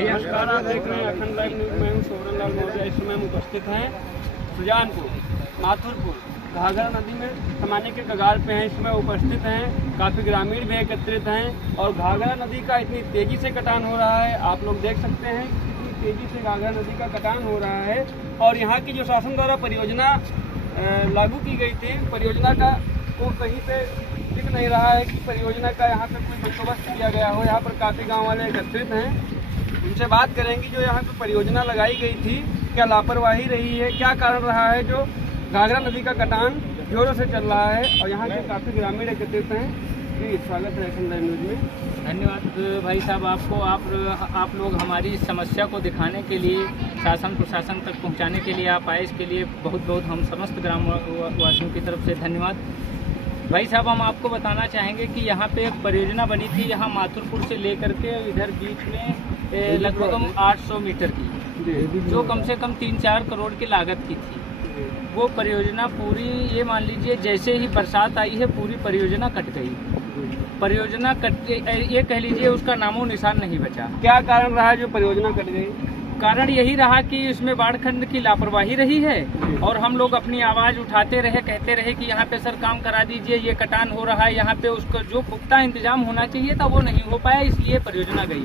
नमस्कार, आप देख रहे हैं अखंड लाइव न्यूज। मैं हूं सोहरन लाल मौर्य। इस समय हम उपस्थित हैं सुजानपुर माथुरपुर घाघरा नदी में समाने के कगार पे हैं। इसमें उपस्थित हैं, काफ़ी ग्रामीण भी एकत्रित हैं और घाघरा नदी का इतनी तेज़ी से कटान हो रहा है, आप लोग देख सकते हैं कितनी तेज़ी से घाघरा नदी का कटान हो रहा है। और यहाँ की जो शासन द्वारा परियोजना लागू की गई थी, परियोजना का को कहीं पे दिख नहीं रहा है कि परियोजना का यहाँ पे कोई बंदोबस्त किया गया हो। यहाँ पर काफ़ी गाँव वाले एकत्रित हैं, उनसे बात करेंगे। जो यहाँ पे परियोजना लगाई गई थी, क्या लापरवाही रही है, क्या कारण रहा है जो घाघरा नदी का कटान जोरों से चल रहा है, और यहाँ के काफ़ी ग्रामीण एकत्रित हैं। जी, स्वागत है अखंड लाइव न्यूज में। धन्यवाद भाई साहब आपको। आप लोग हमारी समस्या को दिखाने के लिए, शासन प्रशासन तक पहुंचाने के लिए आप आए, इसके लिए बहुत बहुत हम समस्त ग्राम वासियों की तरफ से धन्यवाद। भाई साहब, हम आपको बताना चाहेंगे कि यहाँ पे एक परियोजना बनी थी, यहाँ माथुरपुर से लेकर के इधर बीच में लगभग 800 मीटर की, जो कम से कम 3-4 करोड़ की लागत की थी। वो परियोजना पूरी, ये मान लीजिए जैसे ही बरसात आई है पूरी परियोजना कट गई। परियोजना कट, ये कह लीजिए उसका नामो निशान नहीं बचा। क्या कारण रहा जो परियोजना कट गई? कारण यही रहा कि इसमें बाढ़ खंड की लापरवाही रही है, और हम लोग अपनी आवाज़ उठाते रहे, कहते रहे कि यहाँ पे सर काम करा दीजिए, ये कटान हो रहा है, यहाँ पे उसका जो पुख्ता इंतजाम होना चाहिए था वो नहीं हो पाया, इसलिए परियोजना गई।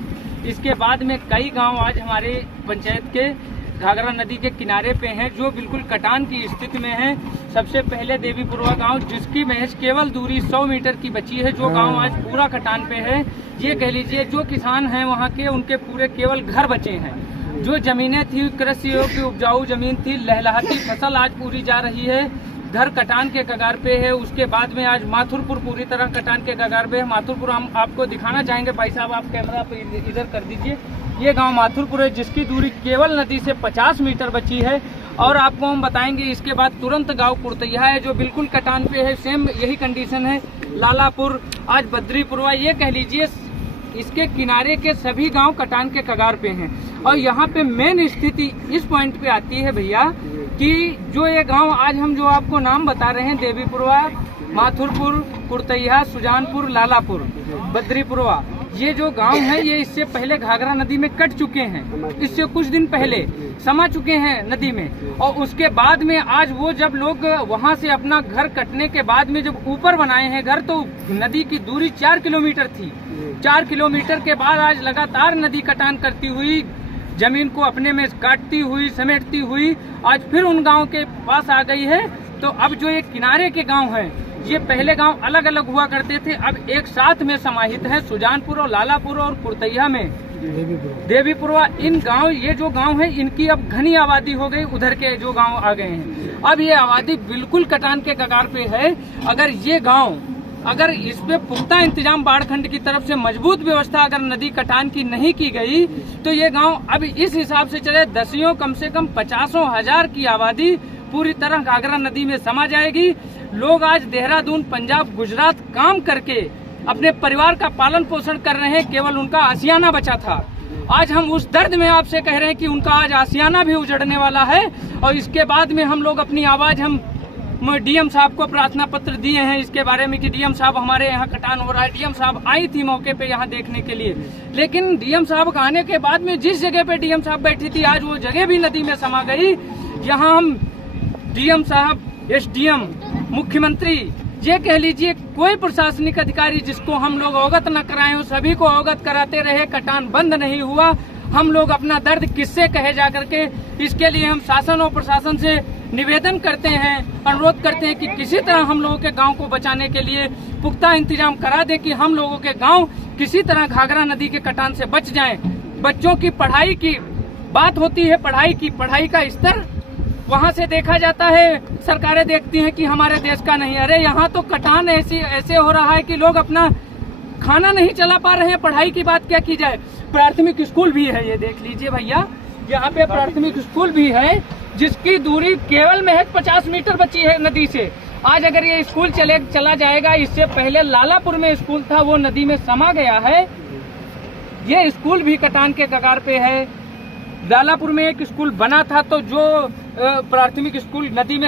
इसके बाद में कई गांव आज हमारे पंचायत के घाघरा नदी के किनारे पे हैं, जो बिल्कुल कटान की स्थिति में हैं। सबसे पहले देवीपुरवा गांव, जिसकी महज केवल दूरी 100 मीटर की बची है, जो गांव आज पूरा कटान पे है। ये कह लीजिए जो किसान हैं वहाँ के, उनके पूरे केवल घर बचे हैं। जो जमीनें थी कृषि योग्य उपजाऊ जमीन थी, लहलहाती फसल आज पूरी जा रही है, घर कटान के कगार पे है। उसके बाद में आज माथुरपुर पूरी तरह कटान के कगार पे है। माथुरपुर हम आपको दिखाना चाहेंगे, भाई साहब आप कैमरा पे इधर कर दीजिए। ये गांव माथुरपुर है, जिसकी दूरी केवल नदी से 50 मीटर बची है। और आपको हम बताएंगे इसके बाद तुरंत गांव कुर्तैया है, जो बिल्कुल कटान पे है, सेम यही कंडीशन है। लालापुर, आज बद्रीपुरवा, ये कह लीजिए इसके किनारे के सभी गांव कटान के कगार पे हैं। और यहाँ पे मेन स्थिति इस पॉइंट पे आती है भैया कि जो ये गांव आज हम जो आपको नाम बता रहे हैं, देवीपुरवा, माथुरपुर, कुर्तैया, सुजानपुर, लालापुर, बद्रीपुरवा, ये जो गांव है ये इससे पहले घाघरा नदी में कट चुके हैं। इससे कुछ दिन पहले समा चुके हैं नदी में। और उसके बाद में आज वो जब लोग वहां से अपना घर कटने के बाद में जब ऊपर बनाए हैं घर, तो नदी की दूरी 4 किलोमीटर थी। 4 किलोमीटर के बाद आज लगातार नदी कटान करती हुई, जमीन को अपने में काटती हुई, समेटती हुई आज फिर उन गांव के पास आ गई है। तो अब जो ये किनारे के गांव हैं, ये पहले गांव अलग अलग हुआ करते थे, अब एक साथ में समाहित है। सुजानपुर और लालापुर और कुर्तैया में देवीपुरवा, इन गांव, ये जो गांव है इनकी अब घनी आबादी हो गई, उधर के जो गांव आ गए हैं। अब ये आबादी बिल्कुल कटान के कगार पे है। अगर ये गांव, अगर इस पे पुख्ता इंतजाम बाढ़ खंड की तरफ से मजबूत व्यवस्था अगर नदी कटान की नहीं की गई, तो ये गांव अब इस हिसाब से चले, दसियों कम से कम 50 हजार की आबादी पूरी तरह घाघरा नदी में समा जाएगी। लोग आज देहरादून, पंजाब, गुजरात काम करके अपने परिवार का पालन पोषण कर रहे हैं, केवल उनका आशियाना बचा था। आज हम उस दर्द में आपसे कह रहे हैं कि उनका आज आशियाना भी उजड़ने वाला है। और इसके बाद में हम लोग अपनी आवाज, हम डीएम साहब को प्रार्थना पत्र दिए हैं इसके बारे में कि डीएम साहब हमारे यहाँ कटान हो रहा है। डीएम साहब आई थी मौके पे यहाँ देखने के लिए, लेकिन डीएम साहब का आने के बाद में जिस जगह पे डीएम साहब बैठी थी, आज वो जगह भी नदी में समा गई। यहाँ हम डीएम साहब, एसडीएम, मुख्यमंत्री, ये कह लीजिए कोई प्रशासनिक अधिकारी जिसको हम लोग अवगत न कराए हो, सभी को अवगत कराते रहे, कटान बंद नहीं हुआ। हम लोग अपना दर्द किससे कहे जा करके, इसके लिए हम शासन और प्रशासन से निवेदन करते हैं, अनुरोध करते हैं कि किसी तरह हम लोगों के गांव को बचाने के लिए पुख्ता इंतजाम करा दे कि हम लोगों के गांव किसी तरह घाघरा नदी के कटान से बच जाएं। बच्चों की पढ़ाई की बात होती है, पढ़ाई का स्तर वहां से देखा जाता है, सरकारें देखती हैं कि हमारे देश का नहीं। अरे यहाँ तो कटान ऐसे हो रहा है कि लोग अपना खाना नहीं चला पा रहे हैं, पढ़ाई की बात क्या की जाए। प्राथमिक स्कूल भी है, ये देख लीजिए भैया, यहाँ पे प्राथमिक स्कूल भी है, जिसकी दूरी केवल महज 50 मीटर बची है नदी से। आज अगर ये स्कूल चला जाएगा, इससे पहले लालापुर में स्कूल था, वो नदी में समा गया है। ये स्कूल भी कटान के कगार पे है। लालापुर में एक स्कूल बना था, तो जो प्राथमिक स्कूल नदी में